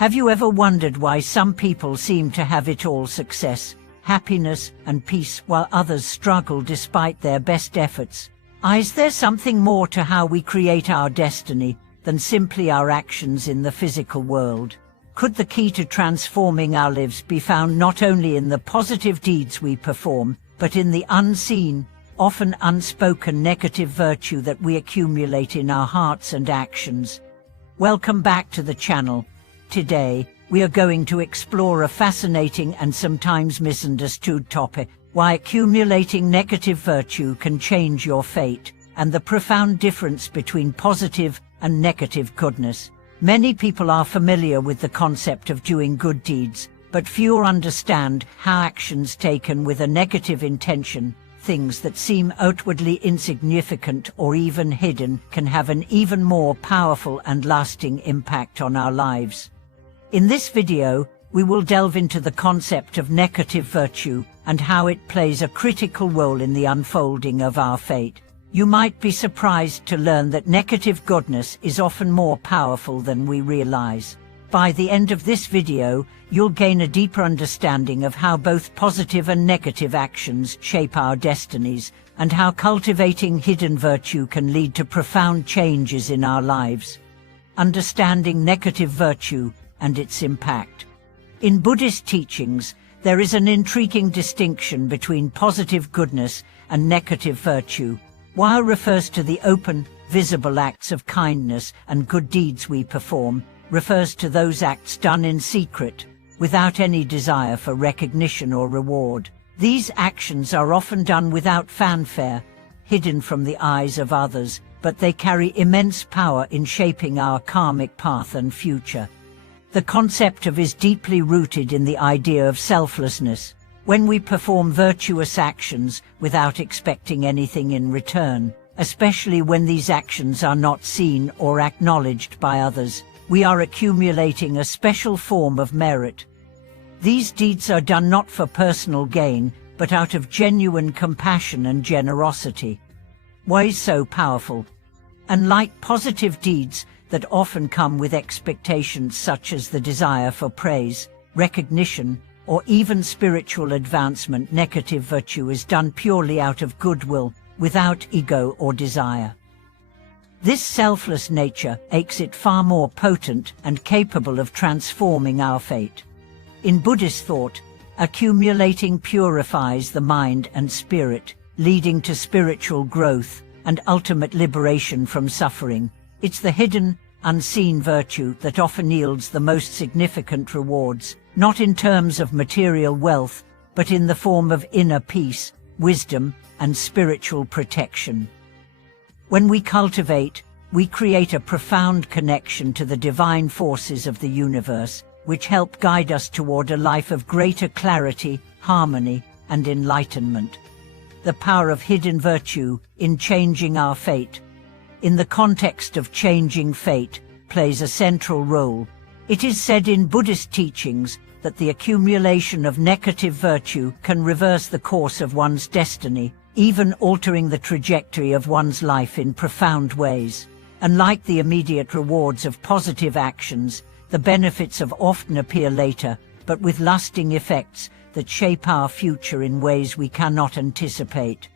Have you ever wondered why some people seem to have it all: success, happiness, and peace, while others struggle despite their best efforts? Is there something more to how we create our destiny than simply our actions in the physical world? Could the key to transforming our lives be found not only in the positive deeds we perform, but in the unseen, often unspoken negative virtue that we accumulate in our hearts and actions? Welcome back to the channel. Today, we are going to explore a fascinating and sometimes misunderstood topic: why accumulating negative virtue can change your fate, and the profound difference between positive and negative goodness. Many people are familiar with the concept of doing good deeds, but few understand how actions taken with a negative intention, things that seem outwardly insignificant or even hidden, can have an even more powerful and lasting impact on our lives. In this video, we will delve into the concept of negative virtue and how it plays a critical role in the unfolding of our fate. You might be surprised to learn that negative goodness is often more powerful than we realize. By the end of this video, you'll gain a deeper understanding of how both positive and negative actions shape our destinies, and how cultivating hidden virtue can lead to profound changes in our lives. Understanding negative virtue and its impact. In Buddhist teachings, there is an intriguing distinction between positive goodness and negative virtue. While refers to the open, visible acts of kindness and good deeds we perform, refers to those acts done in secret, without any desire for recognition or reward. These actions are often done without fanfare, hidden from the eyes of others, but they carry immense power in shaping our karmic path and future. The concept of is deeply rooted in the idea of selflessness. When we perform virtuous actions without expecting anything in return, especially when these actions are not seen or acknowledged by others, we are accumulating a special form of merit. These deeds are done not for personal gain, but out of genuine compassion and generosity. Why is so powerful? Unlike positive deeds that often come with expectations such as the desire for praise, recognition, or even spiritual advancement, negative virtue is done purely out of goodwill, without ego or desire. This selfless nature makes it far more potent and capable of transforming our fate. In Buddhist thought, accumulating purifies the mind and spirit, leading to spiritual growth and ultimate liberation from suffering. It's the hidden, unseen virtue that often yields the most significant rewards, not in terms of material wealth, but in the form of inner peace, wisdom, and spiritual protection. When we cultivate, we create a profound connection to the divine forces of the universe, which help guide us toward a life of greater clarity, harmony, and enlightenment. The power of hidden virtue in changing our fate, in the context of changing fate, plays a central role. It is said in Buddhist teachings that the accumulation of negative virtue can reverse the course of one's destiny, even altering the trajectory of one's life in profound ways. Unlike the immediate rewards of positive actions, the benefits of often appear later, but with lasting effects that shape our future in ways we cannot anticipate.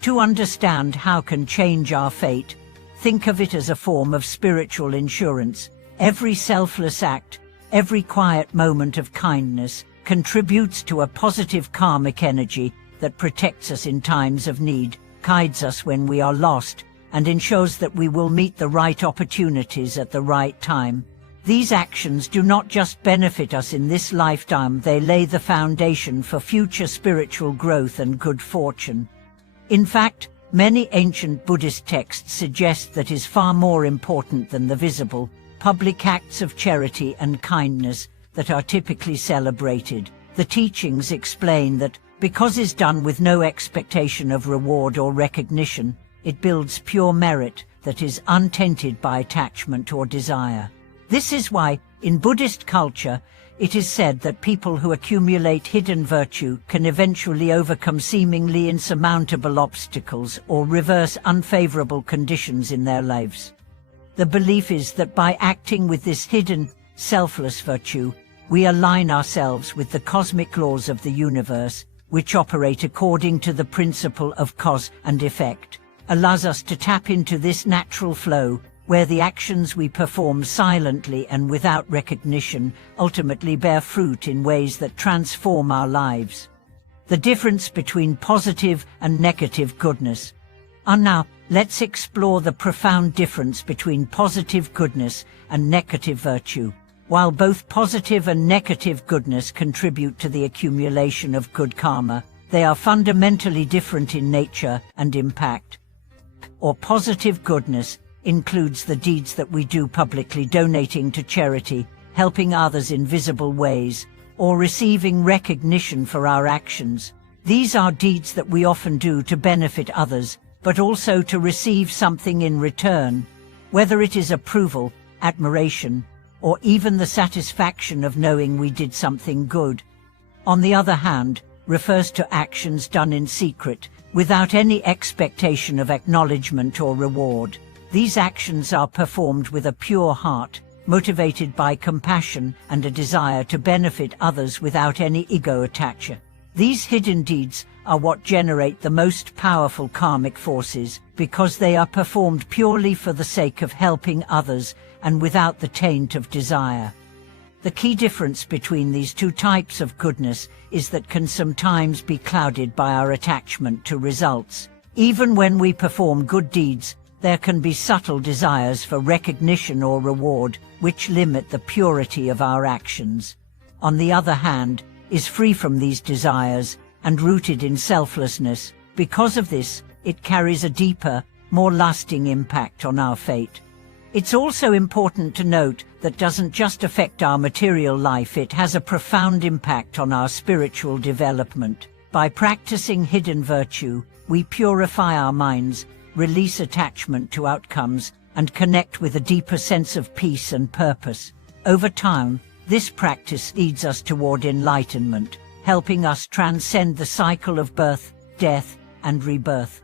To understand how can change our fate, think of it as a form of spiritual insurance. Every selfless act, every quiet moment of kindness, contributes to a positive karmic energy that protects us in times of need, guides us when we are lost, and ensures that we will meet the right opportunities at the right time. These actions do not just benefit us in this lifetime, they lay the foundation for future spiritual growth and good fortune. In fact, many ancient Buddhist texts suggest that is far more important than the visible, public acts of charity and kindness that are typically celebrated. The teachings explain that, because is done with no expectation of reward or recognition, it builds pure merit that is untainted by attachment or desire. This is why, in Buddhist culture, it is said that people who accumulate hidden virtue can eventually overcome seemingly insurmountable obstacles or reverse unfavorable conditions in their lives. The belief is that by acting with this hidden, selfless virtue, we align ourselves with the cosmic laws of the universe, which operate according to the principle of cause and effect, allows us to tap into this natural flow, where the actions we perform silently and without recognition ultimately bear fruit in ways that transform our lives. The difference between positive and negative goodness. And now, let's explore the profound difference between positive goodness and negative virtue. While both positive and negative goodness contribute to the accumulation of good karma, they are fundamentally different in nature and impact. Or positive goodness includes the deeds that we do publicly, donating to charity, helping others in visible ways, or receiving recognition for our actions. These are deeds that we often do to benefit others, but also to receive something in return, whether it is approval, admiration, or even the satisfaction of knowing we did something good. On the other hand, refers to actions done in secret, without any expectation of acknowledgement or reward. These actions are performed with a pure heart, motivated by compassion and a desire to benefit others without any ego attachment. These hidden deeds are what generate the most powerful karmic forces, because they are performed purely for the sake of helping others and without the taint of desire. The key difference between these two types of goodness is that can sometimes be clouded by our attachment to results. Even when we perform good deeds, there can be subtle desires for recognition or reward, which limit the purity of our actions. On the other hand, is free from these desires and rooted in selflessness. Because of this, it carries a deeper, more lasting impact on our fate. It's also important to note that doesn't just affect our material life, it has a profound impact on our spiritual development. By practicing hidden virtue, we purify our minds, release attachment to outcomes, and connect with a deeper sense of peace and purpose. Over time, this practice leads us toward enlightenment, helping us transcend the cycle of birth, death, and rebirth.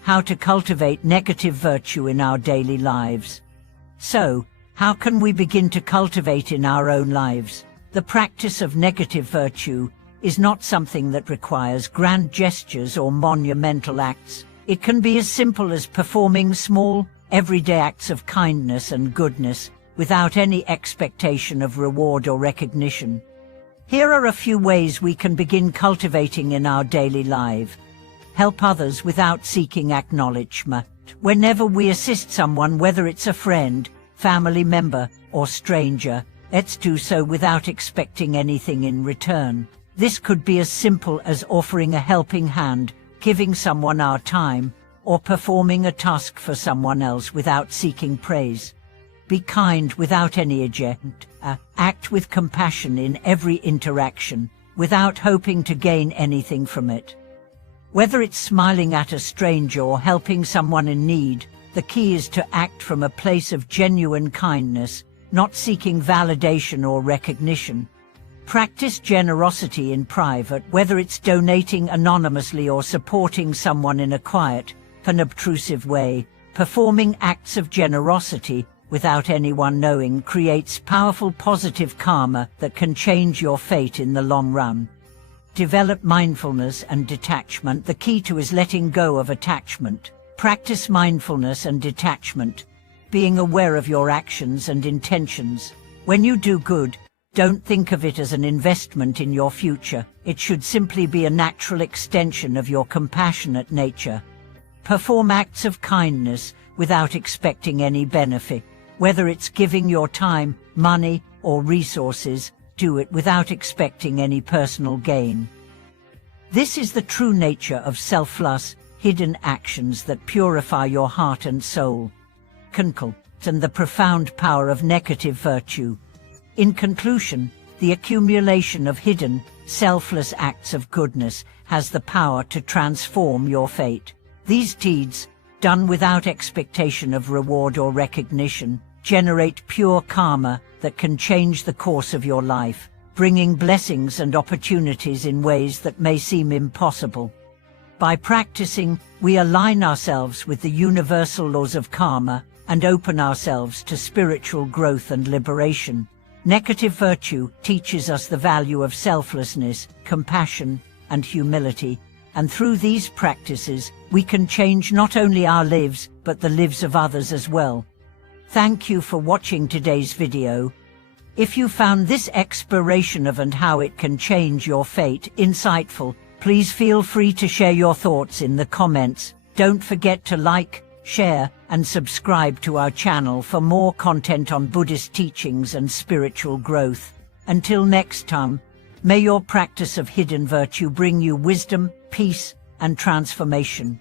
How to cultivate negative virtue in our daily lives. So, how can we begin to cultivate in our own lives? The practice of negative virtue is not something that requires grand gestures or monumental acts. It can be as simple as performing small, everyday acts of kindness and goodness, without any expectation of reward or recognition. Here are a few ways we can begin cultivating in our daily life. Help others without seeking acknowledgement. Whenever we assist someone, whether it's a friend, family member, or stranger, let's do so without expecting anything in return. This could be as simple as offering a helping hand, giving someone our time, or performing a task for someone else without seeking praise. Be kind without any agenda. Act with compassion in every interaction, without hoping to gain anything from it. Whether it's smiling at a stranger or helping someone in need, the key is to act from a place of genuine kindness, not seeking validation or recognition. Practice generosity in private, whether it's donating anonymously or supporting someone in a quiet, unobtrusive way. Performing acts of generosity without anyone knowing creates powerful positive karma that can change your fate in the long run. Develop mindfulness and detachment. The key to is letting go of attachment. Practice mindfulness and detachment, being aware of your actions and intentions. When you do good, don't think of it as an investment in your future. It should simply be a natural extension of your compassionate nature. Perform acts of kindness without expecting any benefit. Whether it's giving your time, money, or resources, do it without expecting any personal gain. This is the true nature of selfless, hidden actions that purify your heart and soul. And the profound power of negative virtue. In conclusion, the accumulation of hidden, selfless acts of goodness has the power to transform your fate. These deeds, done without expectation of reward or recognition, generate pure karma that can change the course of your life, bringing blessings and opportunities in ways that may seem impossible. By practicing, we align ourselves with the universal laws of karma and open ourselves to spiritual growth and liberation. Negative virtue teaches us the value of selflessness, compassion, and humility, and through these practices, we can change not only our lives, but the lives of others as well. Thank you for watching today's video. If you found this exploration of and how it can change your fate insightful, please feel free to share your thoughts in the comments. Don't forget to like, share, and subscribe to our channel for more content on Buddhist teachings and spiritual growth. Until next time, may your practice of hidden virtue bring you wisdom, peace, and transformation.